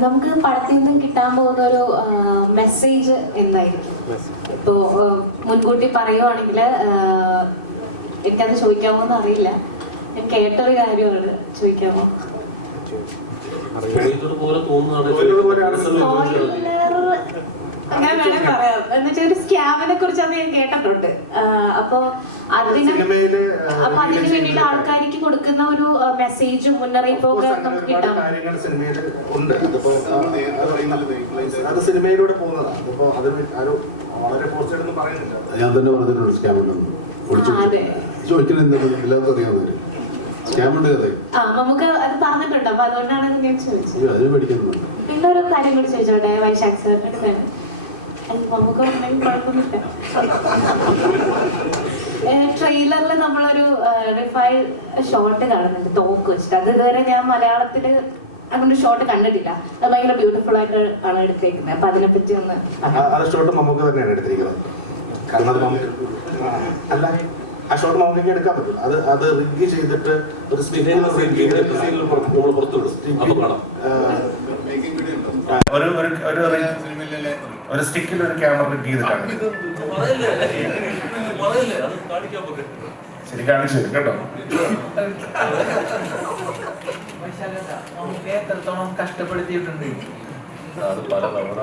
നമുക്ക് പടത്തിൽ നിന്ന് കിട്ടാൻ പോകുന്ന ഒരു മെസ്സേജ് എന്തായിരിക്കും? ഇപ്പോ മുൻകൂട്ടി പറയുവാണെങ്കിൽ എനിക്കത് ചോദിക്കാമോ എന്ന് അറിയില്ല ഞാൻ കേട്ടൊരു കാര്യമാണ് ചോദിക്കാമോ? പോലെ തോന്നുന്നതാണ് ചോദിച്ചത് പോലെയാണ് Spoiler അങ്ങനെ വേണേ പറയാം. എന്നുവെച്ചാൽ ഒരു സ്കാമിനെ കുറിച്ചാണ് ഞാൻ കേട്ടിട്ടുണ്ട് അപ്പൊ അതിന് സിനിമയിൽ അപ്പൊ അതിന് വേണ്ടിയിട്ട് ആൾക്കാർക്ക് കൊടുക്കുന്ന ഒരു മെസ്സേജും മുന്നറിയിപ്പും ഒക്കെ നമുക്ക് കിട്ടാം. അത് സിനിമയിലൂടെ പോകുന്നതാണ് അതിപ്പോ വളരെ പറയുന്നില്ല. ഞാൻ തന്നെ പറഞ്ഞിട്ടുണ്ട് സ്കാം ഉണ്ടെന്ന്. ചോദിക്കണ എന്താണ് എല്ലാവർക്കും അറിയാവുന്നവര് സ്കാം ഉണ്ട് കഥ. ആ നമുക്ക് അത് പറഞ്ഞിട്ടുണ്ട്. അപ്പൊ അതുകൊണ്ടാണ് ഞാൻ ചോദിച്ചത്. അതിന് പിന്നെ ഒരു കാര്യം കൂടി ചോദിച്ചോട്ടെ വൈശാഖ് സാറിന്റെ ട്രെയിലറിൽ നമ്മളൊരു റിഫൈൽ ഷോട്ട് കാണുന്നുണ്ട് തോക്ക് വെച്ചിട്ട്. അത് ഇതുവരെ ഞാൻ മലയാളത്തിൽ അങ്ങനെ ഷോട്ട് കണ്ടിട്ടില്ല. അത് ഭയങ്കര ബ്യൂട്ടിഫുൾ ആയിട്ട് ആണ് എടുത്തേക്കുന്നത്. അപ്പൊ അതിനെ പറ്റി ഒന്ന് ആ- ആ ഷോട്ട് നമുക്ക് തന്നെയാണ് എടുത്തിരിക്കുന്നത്. കാരണം അത് ആ, അല്ല ആ ഷോട്ട് നമുക്ക് എടുക്കാൻ പറ്റും അത് അത് റിഗ് ചെയ്തിട്ട് ഒരു സീനിൽ നമ്മൾ പുറത്തുവിടും. ഒരു ഒരു ഒരു ഒരു സ്റ്റിക്കിൽ ഒരു ക്യാമറ ഫിറ്റ് ചെയ്തിട്ടാണ്. ശരി കാണിച്ചു തരും കേട്ടോ. എത്രത്തോളം കഷ്ടപ്പെടുത്തിയിട്ടുണ്ട്. അത് പല തവണ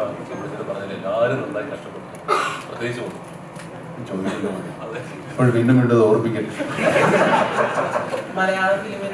പറഞ്ഞാൽ എല്ലാവരും നന്നായി കഷ്ടപ്പെട്ടു പ്രത്യേകിച്ച് അപ്പോൾ വീണ്ടും വീണ്ടും അത് മലയാള ഫിലിമിന്